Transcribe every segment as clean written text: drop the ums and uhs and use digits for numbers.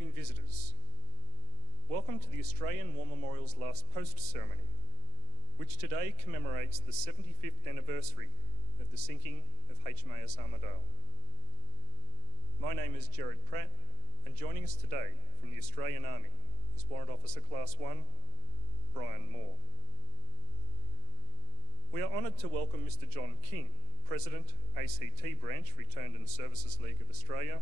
evening, visitors. Welcome to the Australian War Memorial's last post ceremony, which today commemorates the 75th anniversary of the sinking of HMAS Armidale. My name is Gerard Pratt, and joining us today from the Australian Army is Warrant Officer Class 1, Brian Moore. We are honoured to welcome Mr John King, President, ACT Branch, Returned and Services League of Australia,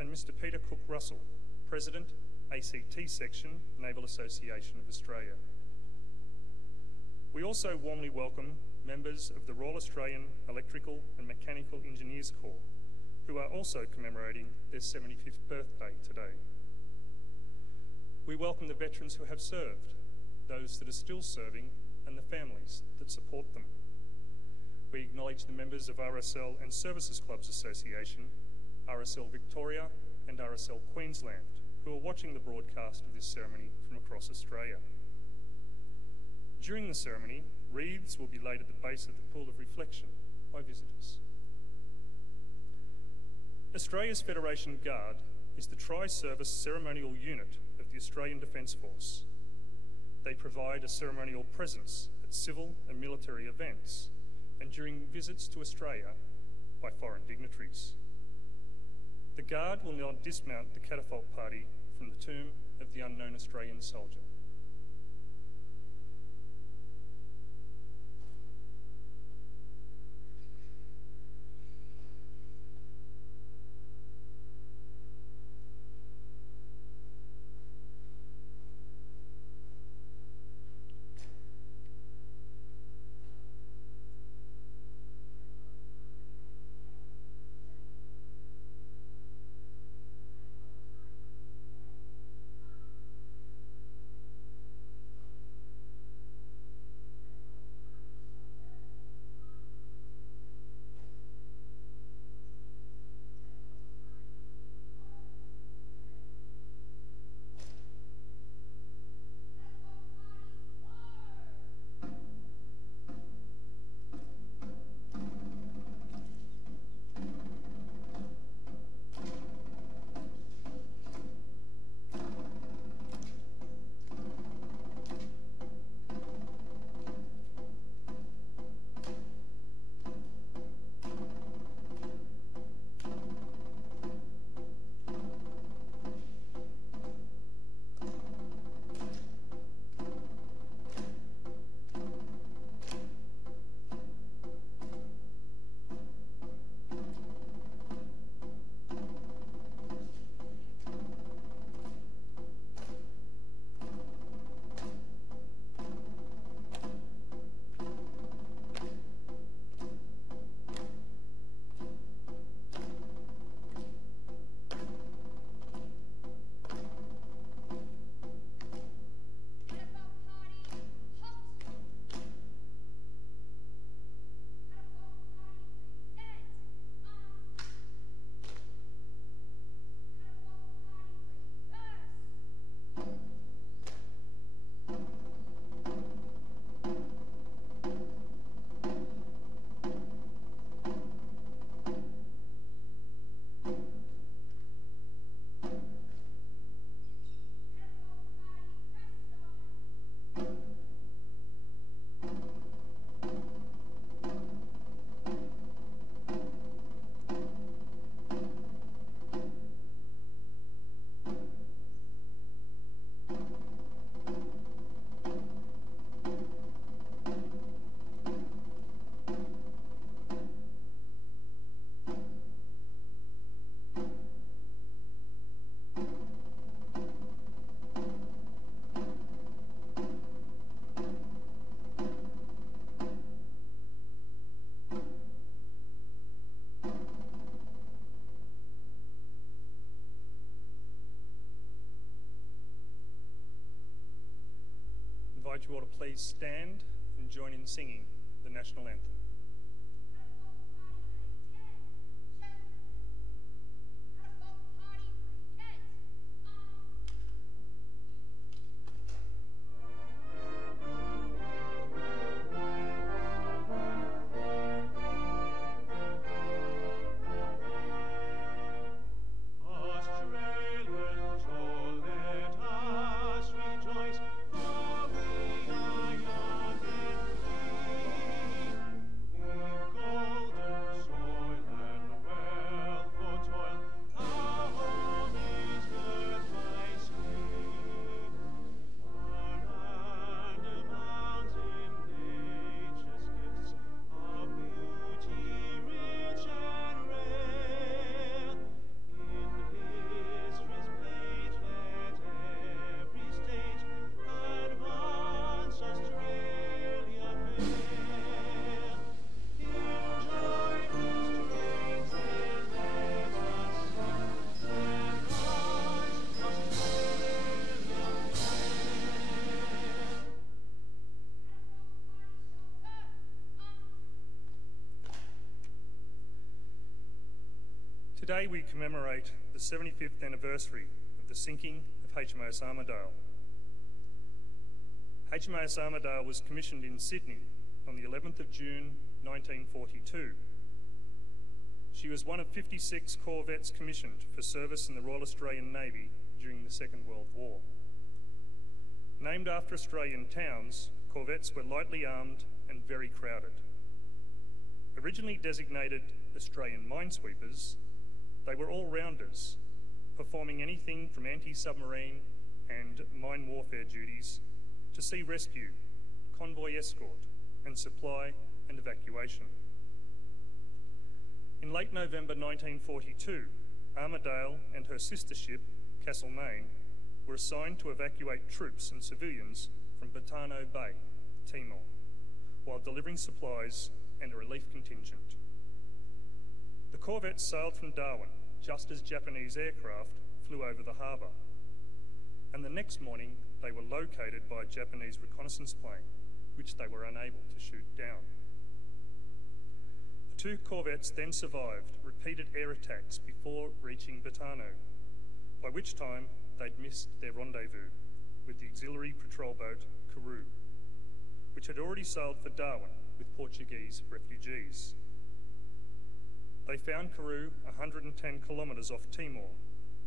and Mr Peter Cook-Russell, President, ACT Section, Naval Association of Australia. We also warmly welcome members of the Royal Australian Electrical and Mechanical Engineers Corps, who are also commemorating their 75th birthday today. We welcome the veterans who have served, those that are still serving, and the families that support them. We acknowledge the members of RSL and Services Clubs Association, RSL Victoria and RSL Queensland, who are watching the broadcast of this ceremony from across Australia. During the ceremony, wreaths will be laid at the base of the Pool of Reflection by visitors. Australia's Federation Guard is the tri-service ceremonial unit of the Australian Defence Force. They provide a ceremonial presence at civil and military events and during visits to Australia by foreign dignitaries. The Guard will now dismount the catafalque party from the tomb of the unknown Australian soldier. I invite you all to please stand and join in singing the national anthem. Australians Today we commemorate the 75th anniversary of the sinking of HMAS Armidale. HMAS Armidale was commissioned in Sydney on the 11th of June 1942. She was one of 56 corvettes commissioned for service in the Royal Australian Navy during the Second World War. Named after Australian towns, corvettes were lightly armed and very crowded. Originally designated Australian minesweepers, they were all-rounders, performing anything from anti-submarine and mine warfare duties to sea rescue, convoy escort, and supply and evacuation. In late November 1942, Armidale and her sister ship, Castlemaine, were assigned to evacuate troops and civilians from Botano Bay, Timor, while delivering supplies and a relief contingent. The corvette sailed from Darwin just as Japanese aircraft flew over the harbour, and the next morning they were located by a Japanese reconnaissance plane, which they were unable to shoot down. The two corvettes then survived repeated air attacks before reaching Botano, by which time they'd missed their rendezvous with the auxiliary patrol boat Carew, which had already sailed for Darwin with Portuguese refugees. They found Carew 110 kilometres off Timor,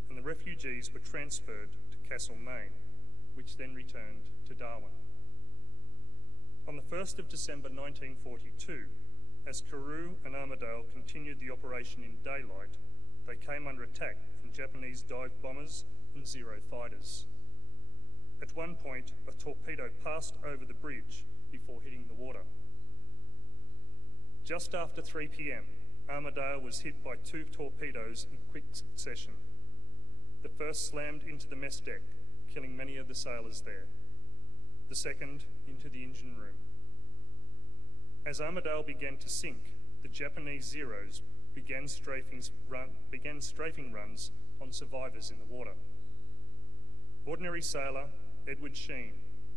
and the refugees were transferred to Castlemaine, which then returned to Darwin. On the 1st of December 1942, as Carew and Armidale continued the operation in daylight, they came under attack from Japanese dive bombers and Zero fighters. At one point, a torpedo passed over the bridge before hitting the water. Just after 3 p.m, Armidale was hit by two torpedoes in quick succession. The first slammed into the mess deck, killing many of the sailors there. The second into the engine room. As Armidale began to sink, the Japanese Zeros began strafing runs on survivors in the water. Ordinary sailor Edward Sheen,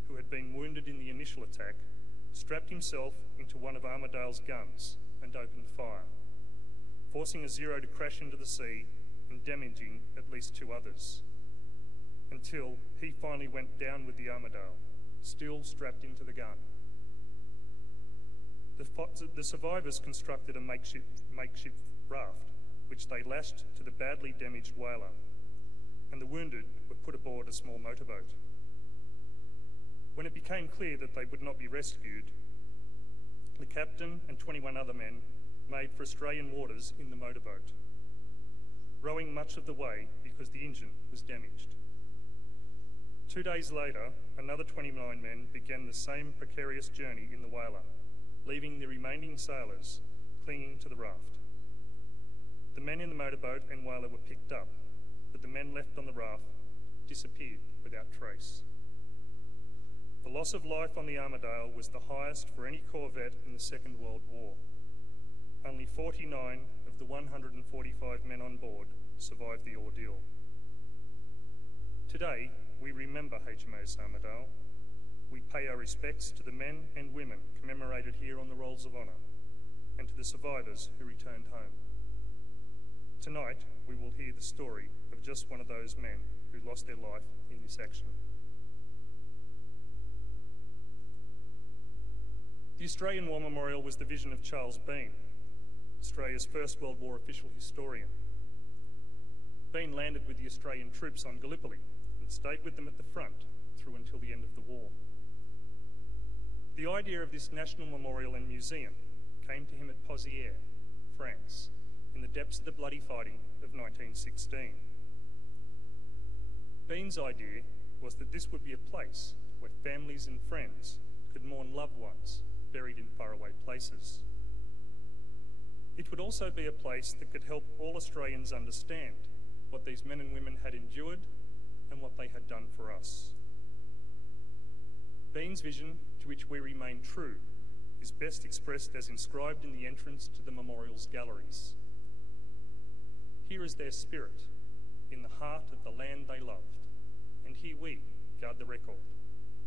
who had been wounded in the initial attack, strapped himself into one of Armidale's guns and opened fire, forcing a Zero to crash into the sea and damaging at least two others, until he finally went down with the Armidale, still strapped into the gun. The survivors constructed a makeshift raft, which they lashed to the badly damaged whaler, and the wounded were put aboard a small motorboat. When it became clear that they would not be rescued, the captain and 21 other men made for Australian waters in the motorboat, rowing much of the way because the engine was damaged. 2 days later, another 29 men began the same precarious journey in the whaler, leaving the remaining sailors clinging to the raft. The men in the motorboat and whaler were picked up, but the men left on the raft disappeared without trace. The loss of life on the Armidale was the highest for any corvette in the Second World War. Only 49 of the 145 men on board survived the ordeal. Today, we remember HMAS Armidale. We pay our respects to the men and women commemorated here on the Rolls of Honour, and to the survivors who returned home. Tonight, we will hear the story of just one of those men who lost their life in this action. The Australian War Memorial was the vision of Charles Bean, Australia's First World War official historian. Bean landed with the Australian troops on Gallipoli and stayed with them at the front through until the end of the war. The idea of this national memorial and museum came to him at Piesse, France, in the depths of the bloody fighting of 1916. Bean's idea was that this would be a place where families and friends could mourn loved ones buried in faraway places. It would also be a place that could help all Australians understand what these men and women had endured and what they had done for us. Bean's vision, to which we remain true, is best expressed as inscribed in the entrance to the memorial's galleries. Here is their spirit, in the heart of the land they loved, and here we guard the record,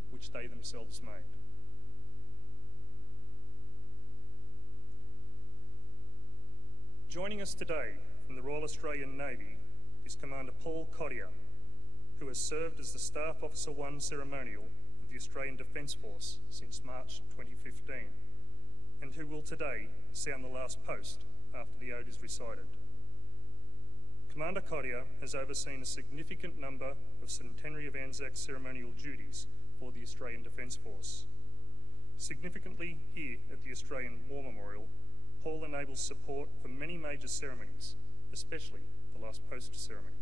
which they themselves made. Joining us today from the Royal Australian Navy is Commander Paul Cottier, who has served as the Staff Officer 1 Ceremonial of the Australian Defence Force since March 2015, and who will today sound the last post after the ode is recited. Commander Cottier has overseen a significant number of Centenary of Anzac ceremonial duties for the Australian Defence Force. Significantly, here at the Australian War Memorial, Paul enables support for many major ceremonies, especially the last post ceremony.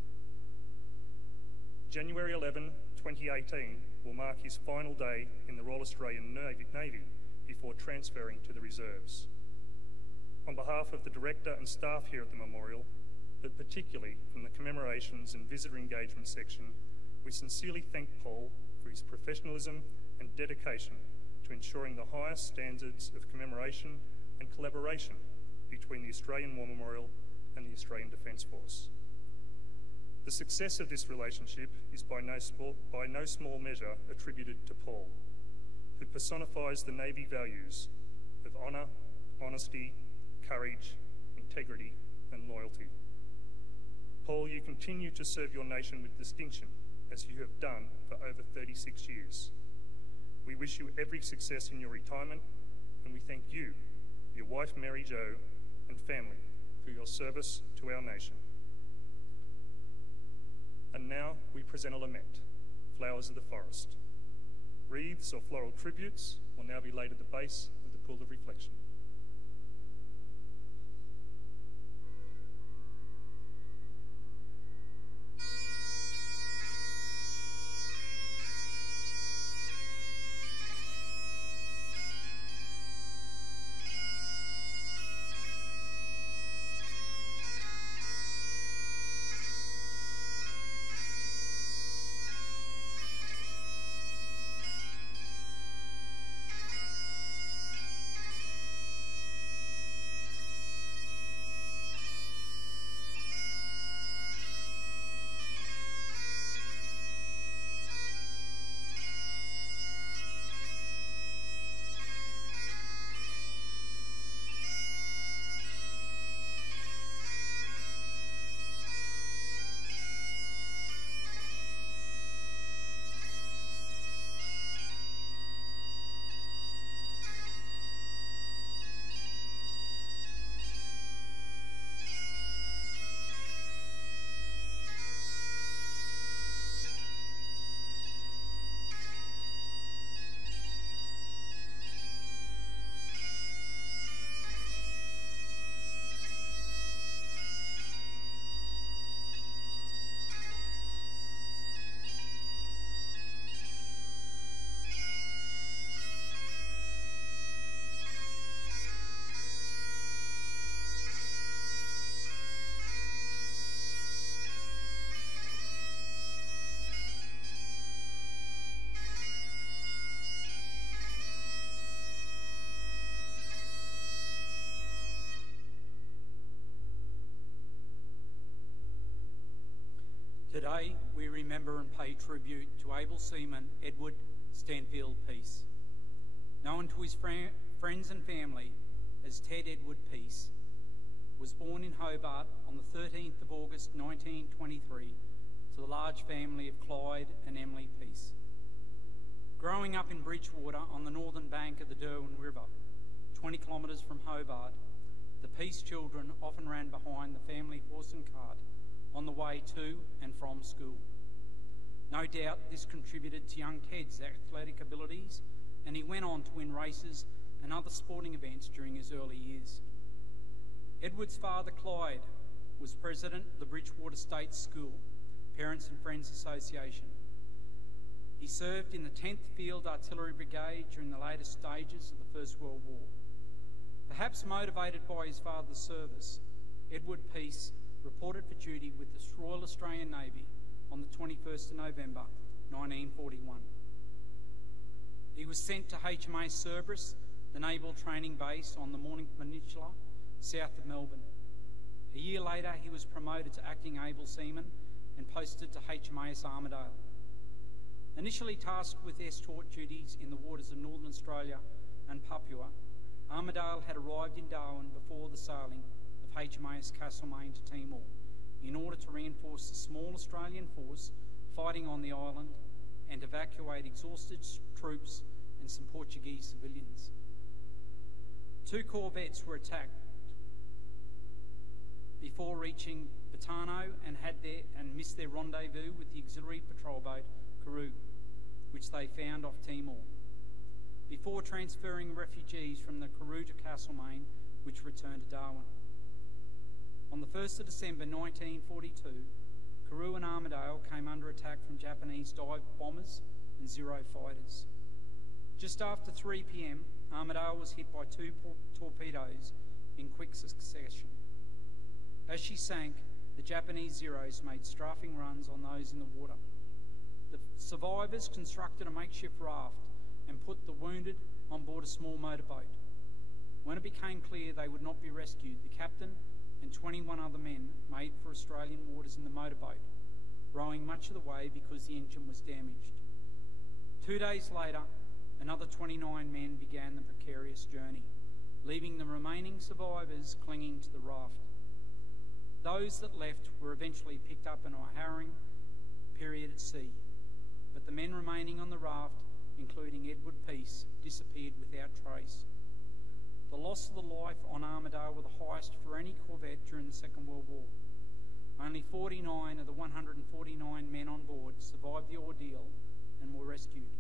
January 11, 2018 will mark his final day in the Royal Australian Navy before transferring to the reserves. On behalf of the Director and staff here at the Memorial, but particularly from the Commemorations and Visitor Engagement section, we sincerely thank Paul for his professionalism and dedication to ensuring the highest standards of commemoration and collaboration between the Australian War Memorial and the Australian Defence Force. The success of this relationship is by no small measure attributed to Paul, who personifies the Navy values of honour, honesty, courage, integrity and loyalty. Paul, you continue to serve your nation with distinction, as you have done for over 36 years. We wish you every success in your retirement, and we thank you, your wife Mary Jo, and family for your service to our nation. And now we present a lament, Flowers of the Forest. Wreaths or floral tributes will now be laid at the base of the pool of reflection. Today, we remember and pay tribute to able seaman Edward Stanfield Piesse. Known to his friends and family as Ted Edward Piesse, was born in Hobart on the 13th of August 1923 to the large family of Clyde and Emily Piesse. Growing up in Bridgewater on the northern bank of the Derwent River, 20 kilometres from Hobart, the Piesse children often ran behind the family horse and cart on the way to and from school. No doubt this contributed to young Ted's athletic abilities, and he went on to win races and other sporting events during his early years. Edward's father, Clyde, was president of the Bridgewater State School Parents and Friends Association. He served in the 10th Field Artillery Brigade during the later stages of the First World War. Perhaps motivated by his father's service, Edward Piesse reported for duty with the Royal Australian Navy on the 21st of November 1941. He was sent to HMAS Cerberus, the naval training base on the Mornington Peninsula, south of Melbourne. A year later, he was promoted to acting able seaman and posted to HMAS Armidale. Initially tasked with escort duties in the waters of Northern Australia and Papua, Armidale had arrived in Darwin before the sailing of HMAS Castlemaine to Timor in order to reinforce the small Australian force fighting on the island and evacuate exhausted troops and some Portuguese civilians. 2 corvettes were attacked before reaching Batano and missed their rendezvous with the auxiliary patrol boat Carew, which they found off Timor, before transferring refugees from the Carew to Castlemaine, which returned to Darwin. On the 1st of December 1942, Carew and Armidale came under attack from Japanese dive bombers and Zero fighters. Just after 3 p.m, Armidale was hit by 2 torpedoes in quick succession. As she sank, the Japanese Zeros made strafing runs on those in the water. The survivors constructed a makeshift raft and put the wounded on board a small motorboat. When it became clear they would not be rescued, the captain and 21 other men made for Australian waters in the motorboat, rowing much of the way because the engine was damaged. 2 days later, another 29 men began the precarious journey, leaving the remaining survivors clinging to the raft. Those that left were eventually picked up in a harrowing period at sea, but the men remaining on the raft, including Edward Piesse, disappeared without trace. The loss of the life on Armidale were the highest for any corvette during the Second World War. Only 49 of the 149 men on board survived the ordeal and were rescued.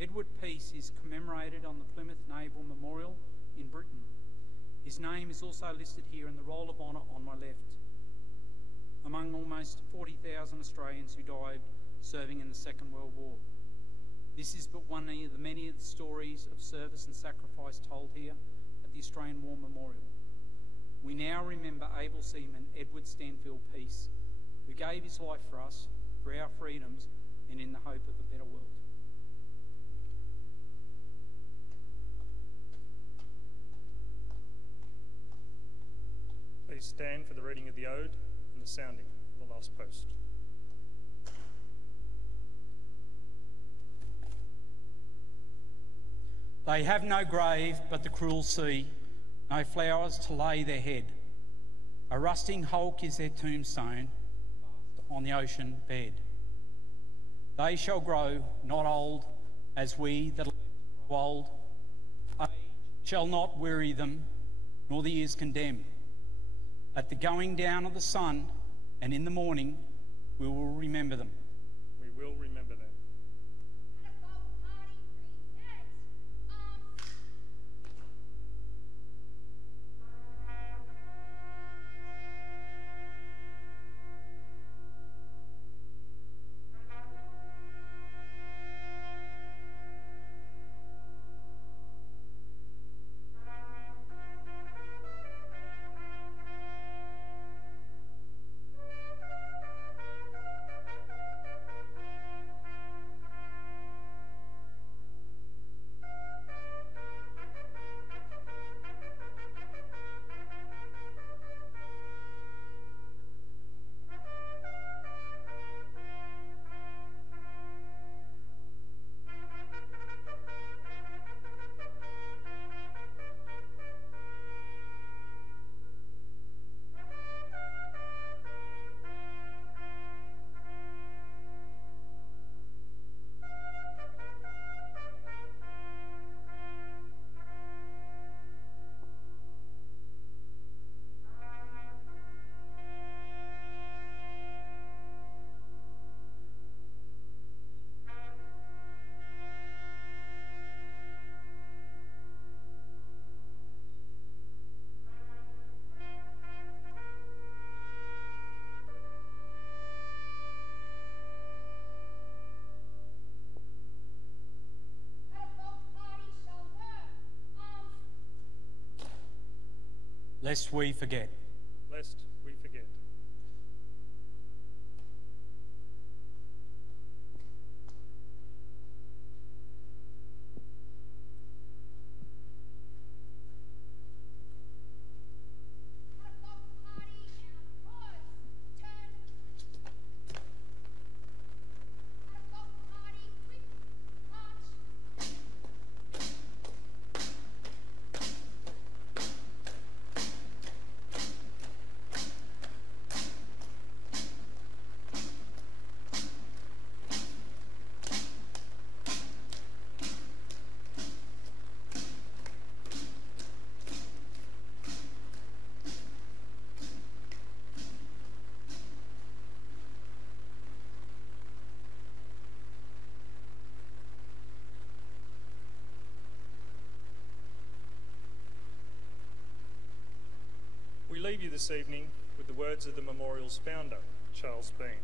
Edward Piesse is commemorated on the Plymouth Naval Memorial in Britain. His name is also listed here in the Roll of Honour on my left, among almost 40,000 Australians who died serving in the Second World War. This is but one of the many of the stories of service and sacrifice told here at the Australian War Memorial. We now remember able seaman Edward Stanfield Piesse, who gave his life for us, for our freedoms, and in the hope of a better world. Please stand for the reading of the ode and the sounding of the last post. They have no grave but the cruel sea, no flowers to lay their head. A rusting hulk is their tombstone on the ocean bed. They shall grow not old as we that grow old. Age shall not weary them, nor the years condemn. At the going down of the sun and in the morning, we will remember them. We will remember them. Lest we forget. Lest we forget. leave you this evening with the words of the memorial's founder, Charles Bean.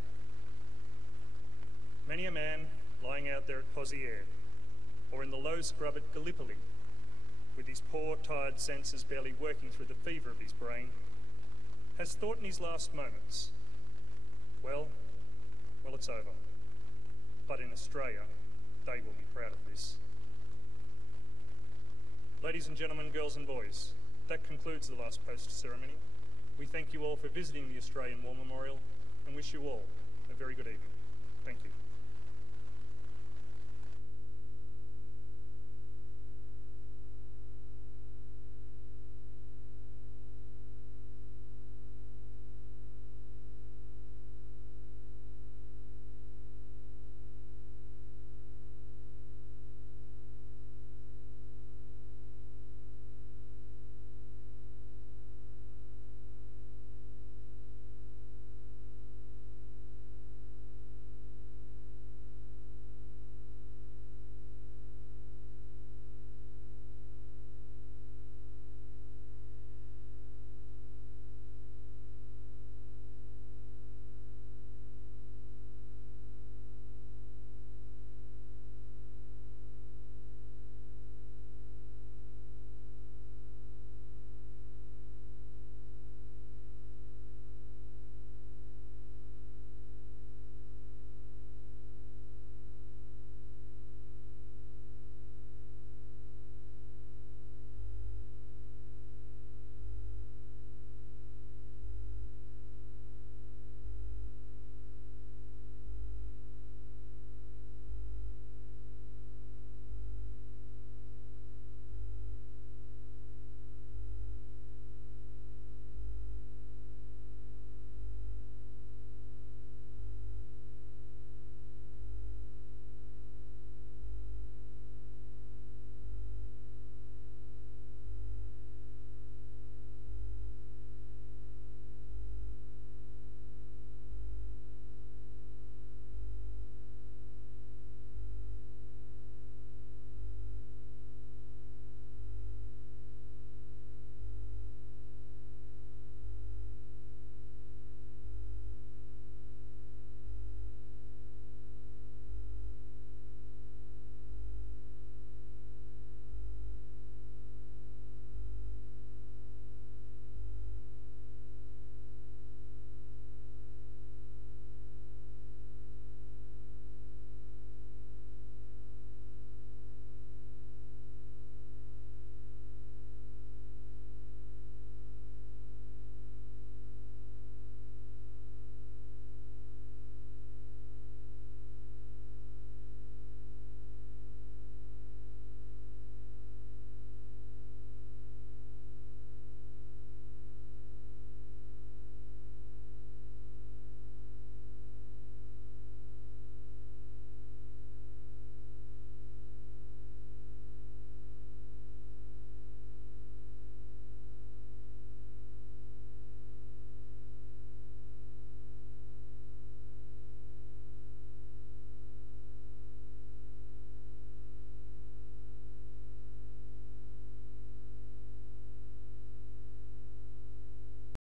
Many a man lying out there at Piesse or in the low scrub at Gallipoli, with his poor, tired senses barely working through the fever of his brain, has thought in his last moments, well, it's over. But in Australia, they will be proud of this. Ladies and gentlemen, girls and boys, that concludes the last post ceremony. We thank you all for visiting the Australian War Memorial and wish you all a very good evening. Thank you.